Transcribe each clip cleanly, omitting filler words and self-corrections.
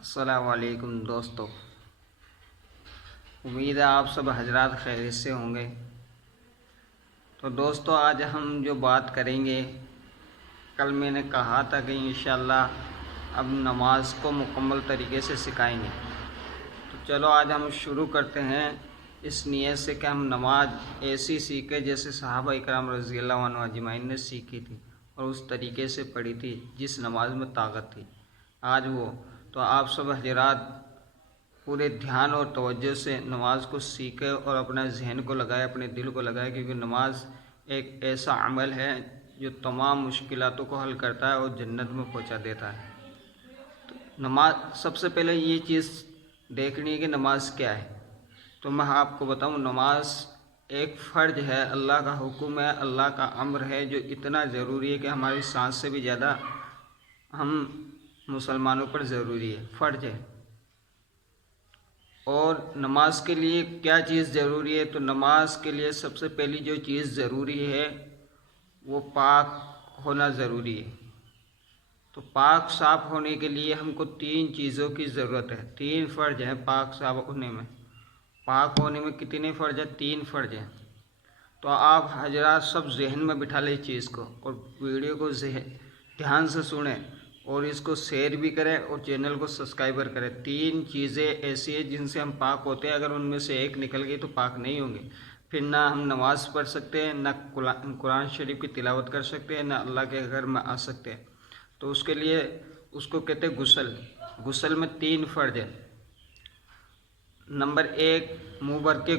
السلام علیکم دوستو، امید ہے آپ سب حضرات خیریت سے ہوں گے۔ تو دوستو، آج ہم جو بات کریں گے، کل میں نے کہا تھا کہ انشاءاللہ اب نماز کو مکمل طریقے سے سکھائیں گے۔ تو چلو آج ہم شروع کرتے ہیں اس نیت سے کہ ہم نماز ایسی سیکھیں جیسے صحابہ اکرام رضی اللہ عنہ اجمعین نے سیکھی تھی اور اس طریقے سے پڑھی تھی جس نماز میں طاقت تھی۔ آج وہ تو آپ سب حضرات پورے دھیان اور توجہ سے نماز کو سیکھے اور اپنے ذہن کو لگائے، اپنے دل کو لگائے، کیونکہ نماز ایک ایسا عمل ہے جو تمام مشکلاتوں کو حل کرتا ہے اور جنت میں پہنچا دیتا ہے۔ تو نماز سب سے پہلے یہ چیز دیکھنی ہے کہ نماز کیا ہے۔ تو میں آپ کو بتاؤں، نماز ایک فرض ہے، اللہ کا حکم ہے، اللہ کا امر ہے، جو اتنا ضروری ہے کہ ہماری سانس سے بھی زیادہ ہم مسلمانوں پر ضروری ہے، فرض ہے۔ اور نماز کے لیے کیا چیز ضروری ہے؟ تو نماز کے لیے سب سے پہلی جو چیز ضروری ہے وہ پاک ہونا ضروری ہے۔ تو پاک صاف ہونے کے لیے ہم کو 3 چیزوں کی ضرورت ہے، 3 فرض ہیں پاک صاف ہونے میں۔ پاک ہونے میں کتنے فرض ہیں؟ 3 فرض ہیں۔ تو آپ حضرات سب ذہن میں بٹھا لیں اس چیز کو، اور ویڈیو کو دھیان سے سنیں اور اس کو شیئر بھی کریں اور چینل کو سبسکرائبر کریں۔ 3 چیزیں ایسی ہیں جن سے ہم پاک ہوتے ہیں، اگر ان میں سے ایک نکل گئی تو پاک نہیں ہوں گے، پھر نہ ہم نماز پڑھ سکتے ہیں، نہ قرآن شریف کی تلاوت کر سکتے ہیں، نہ اللہ کے گھر میں آ سکتے ہیں۔ تو اس کے لیے اس کو کہتے ہیں غسل۔ غسل میں 3 فرض ہیں۔ نمبر 1، منہ بھر کے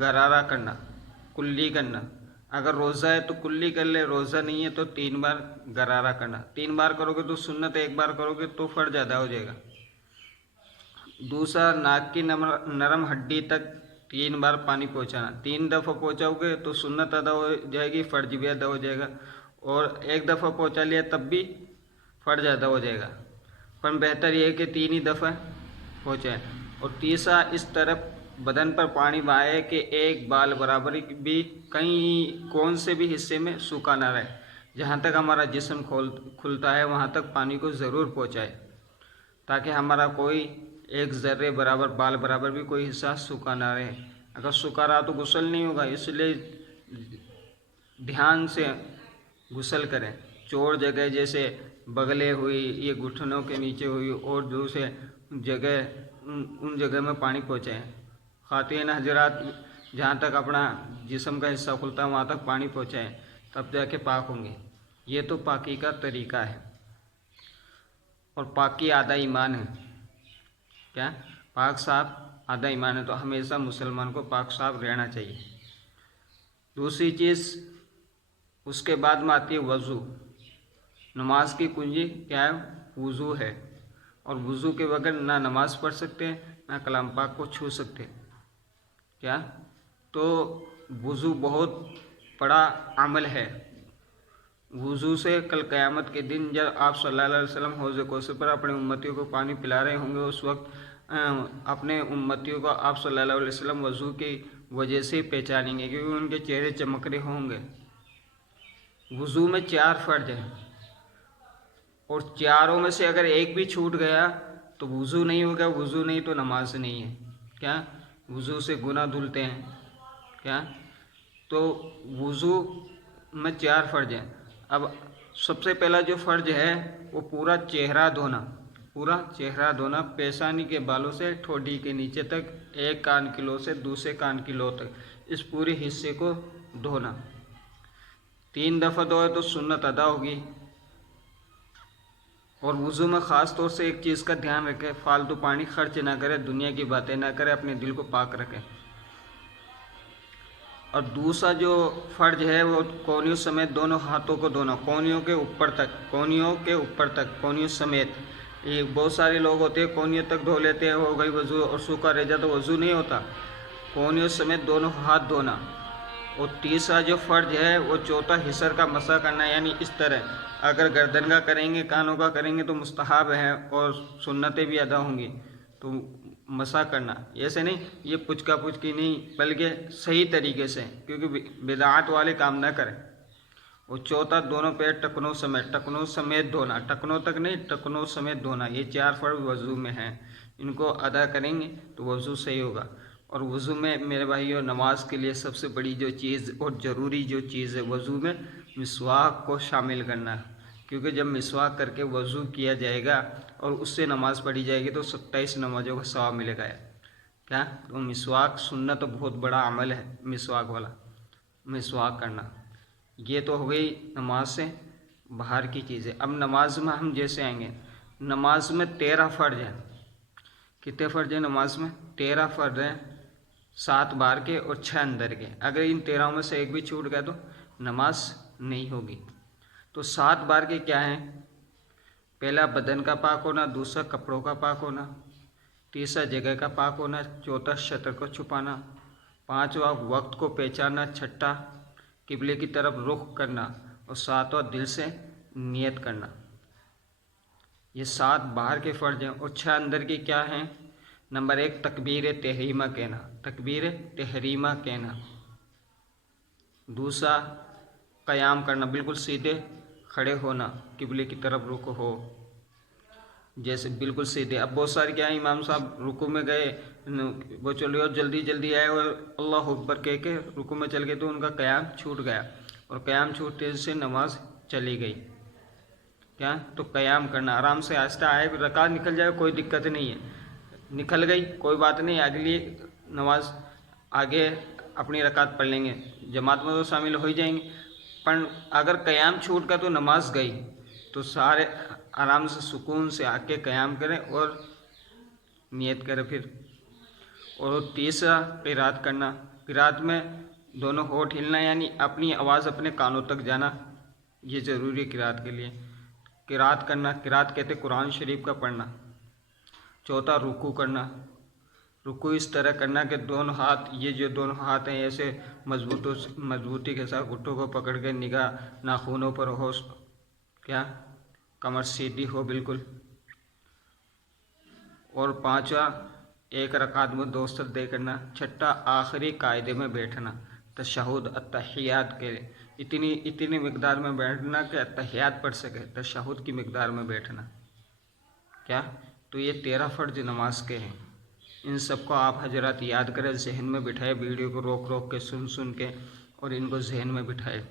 غرارہ کرنا، کلی کرنا۔ اگر روزہ ہے تو کلی کر لے، روزہ نہیں ہے تو 3 بار غرارہ کرنا۔ 3 بار کرو گے تو سنت، 1 بار کرو گے تو فرض ادا ہو جائے گا۔ دوسرا، ناک کی نرم ہڈی تک 3 بار پانی پہنچانا۔ 3 دفعہ پہنچاؤ گے تو سنت ادا ہو جائے گی، فرض بھی ادا ہو جائے گا، اور 1 دفعہ پہنچا لیا تب بھی فرض ادا ہو جائے گا، پر بہتر یہ ہے کہ 3 ہی دفعہ پہنچائیں۔ اور تیسرا، اس طرف بدن پر پانی بہائے کہ ایک بال برابر بھی کہیں کون سے بھی حصے میں سوکھا نہ رہے۔ جہاں تک ہمارا جسم کھلتا ہے وہاں تک پانی کو ضرور پہنچائے، تاکہ ہمارا کوئی ایک ذرے برابر، بال برابر بھی کوئی حصہ سوکھا نہ رہے۔ اگر سوکھا رہا تو غسل نہیں ہوگا، اس لیے دھیان سے غسل کریں۔ چور جگہ جیسے بغلیں ہوئی، یہ گھٹنوں کے نیچے ہوئی، اور دوسرے جگہ ان جگہ میں پانی پہنچائیں۔ خواتین حضرات جہاں تک اپنا جسم کا حصہ کھلتا ہے وہاں تک پانی پہنچائیں، تب جا کے پاک ہوں گے۔ یہ تو پاکی کا طریقہ ہے، اور پاکی آدھا ایمان ہے۔ کیا؟ پاک صاف آدھا ایمان ہے، تو ہمیشہ مسلمان کو پاک صاف رہنا چاہیے۔ دوسری چیز اس کے بعد میں آتی ہے وضو۔ نماز کی کنجی کیا ہے؟ وضو ہے، اور وضو کے بغیر نہ نماز پڑھ سکتے ہیں، نہ کلام پاک کو چھو سکتے۔ کیا؟ تو وضو بہت بڑا عمل ہے۔ وضو سے کل قیامت کے دن جب آپ صلی اللہ علیہ وسلم حوض کوثر پر اپنے امتیوں کو پانی پلا رہے ہوں گے، اس وقت اپنے امتیوں کو آپ صلی اللہ علیہ وسلم وضو کی وجہ سے پہچانیں گے، کیونکہ ان کے چہرے چمک رہے ہوں گے۔ وضو میں 4 فرض ہیں، اور چاروں میں سے اگر ایک بھی چھوٹ گیا تو وضو نہیں ہوگا، وضو نہیں تو نماز نہیں ہے۔ کیا؟ وضو سے گناہ دھلتے ہیں۔ کیا؟ تو وضو میں 4 فرض ہیں۔ اب سب سے پہلا جو فرض ہے وہ پورا چہرہ دھونا، پورا چہرہ دھونا، پیشانی کے بالوں سے ٹھوڈی کے نیچے تک، ایک کان کی لو سے دوسرے کان کی لو تک، اس پورے حصے کو دھونا۔ 3 دفعہ دھوئے تو سنت ادا ہوگی۔ اور وضو میں خاص طور سے ایک چیز کا دھیان رکھیں، فالتو پانی خرچ نہ کرے، دنیا کی باتیں نہ کرے، اپنے دل کو پاک رکھیں۔ اور دوسرا جو فرض ہے وہ کونیوں سمیت دونوں ہاتھوں کو دھونا، کونیوں کے اوپر تک، کونیوں کے اوپر تک، کونیوں سمیت۔ یہ بہت سارے لوگ ہوتے ہیں کونیوں تک دھو لیتے ہیں، ہو گئی وضو، اور سوکھا رہ جاتا تو وضو نہیں ہوتا۔ کونیوں سمیت دونوں ہاتھ دھونا۔ اور تیسرا جو فرض ہے وہ چوتھا حصر کا مسح کرنا، یعنی اس طرح اگر گردن کا کریں گے، کانوں کا کریں گے تو مستحب ہے اور سنتیں بھی ادا ہوں گی، تو مسح کرنا ایسے نہیں یہ پچکا پچکی نہیں، بلکہ صحیح طریقے سے، کیونکہ بدعات والے کام نہ کریں۔ اور چوتھا دونوں پیر ٹکنوں سمیت دھونا، ٹکنوں تک نہیں، ٹکنوں سمیت دھونا۔ یہ 4 فرض وضو میں ہیں، ان کو ادا کریں گے تو وضو صحیح ہوگا۔ اور وضو میں میرے بھائیوں نماز کے لیے سب سے بڑی جو چیز اور ضروری جو چیز ہے وضو میں، مسواک کو شامل کرنا ہے، کیونکہ جب مسواک کر کے وضو کیا جائے گا اور اس سے نماز پڑھی جائے گی تو 27 نمازوں کا ثواب ملے گا۔ کیا تو مسواک سننا تو بہت بڑا عمل ہے، مسواک والا، مسواک کرنا۔ یہ تو ہو گئی نماز سے باہر کی چیزیں۔ اب نماز میں ہم جیسے آئیں گے، نماز میں 13 فرض ہیں۔ کتنے فرض ہیں نماز میں؟ 13 فرض ہیں، 7 باہر کے اور 6 اندر کے۔ اگر ان 13 میں سے ایک بھی چھوٹ گیا تو نماز نہیں ہوگی۔ تو 7 باہر کے کیا ہیں؟ پہلا بدن کا پاک ہونا، دوسرا کپڑوں کا پاک ہونا، تیسرا جگہ کا پاک ہونا، چوتھا شطر کو چھپانا، پانچواں وقت کو پہچاننا، چھٹا قبلے کی طرف رخ کرنا، اور ساتواں دل سے نیت کرنا۔ یہ 7 باہر کے فرض ہیں۔ اور 6 اندر کے کیا ہیں؟ نمبر 1 تکبیر تحریمہ کہنا، تکبیر تحریمہ کہنا۔ دوسرا قیام کرنا، بالکل سیدھے کھڑے ہونا، قبلے کی طرف رخ ہو، جیسے بالکل سیدھے۔ اب بہت سارے کیا ہیں، امام صاحب رکوع میں گئے، وہ چلے اور جلدی آئے اور اللہ اکبر کہہ کے رکوع میں چل گئے تو ان کا قیام چھوٹ گیا، اور قیام چھوٹنے سے نماز چلی گئی۔ کیا تو قیام کرنا، آرام سے آہستہ آئے، رکعت نکل جائے کوئی دقت نہیں ہے، نکل گئی کوئی بات نہیں، اگلی نماز آگے اپنی رکعت پڑھ لیں گے، جماعت میں تو شامل ہو ہی جائیں گے۔ پر اگر قیام چھوٹ گیا تو نماز گئی، تو سارے آرام سے سکون سے آ کے قیام کریں اور نیت کریں پھر۔ اور تیسرا قرات کرنا، قرات میں دونوں ہونٹ ہلنا، یعنی اپنی آواز اپنے کانوں تک جانا، یہ ضروری ہے قرات کے لیے۔ قرات کرنا، قرات کہتے قرآن شریف کا پڑھنا۔ چوتھا رکوع کرنا، رکوع اس طرح کرنا کہ دونوں ہاتھ، یہ جو دونوں ہاتھ ہیں ایسے مضبوطی کے ساتھ گھٹوں کو پکڑ کے، نگاہ ناخنوں پر ہو، کیا کمر سیدھی ہو بالکل۔ اور پانچواں ایک رکعت میں 2 سجدے کرنا۔ چھٹا آخری قاعدے میں بیٹھنا، تشہد التحیات کے اتنی مقدار میں بیٹھنا کہ التحیات پڑھ سکے، تشہد کی مقدار میں بیٹھنا۔ کیا تو یہ 13 فرض نماز کے ہیں۔ ان سب کو آپ حضرات یاد کریں، ذہن میں بٹھائے، ویڈیو کو روک کے سن کے اور ان کو ذہن میں بٹھائے،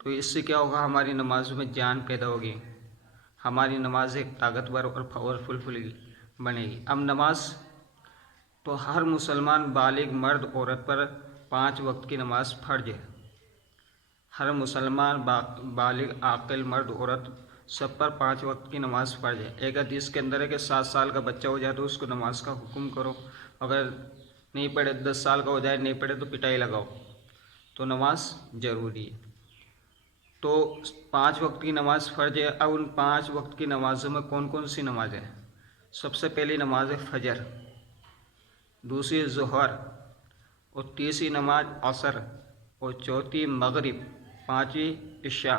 تو اس سے کیا ہوگا، ہماری نماز میں جان پیدا ہوگی، ہماری نماز ایک طاقتور اور پاورفل بنے گی۔ اب نماز تو ہر مسلمان بالغ مرد عورت پر 5 وقت کی نماز فرض ہے۔ ہر مسلمان بالغ عاقل مرد عورت سب پر 5 وقت کی نماز فرض ہے۔ ایک حدیث کے اندر ہے کہ 7 سال کا بچہ ہو جائے تو اس کو نماز کا حکم کرو، اگر نہیں پڑھے 10 سال کا ہو جائے نہیں پڑھے تو پٹائی لگاؤ، تو نماز ضروری ہے۔ تو 5 وقت کی نماز فرض ہے۔ اب ان 5 وقت کی نمازوں میں کون کون سی نمازیں ہیں؟ سب سے پہلی نماز فجر، دوسری ظہر، اور تیسری نماز عصر، اور چوتھی مغرب، 5ویں عشاء۔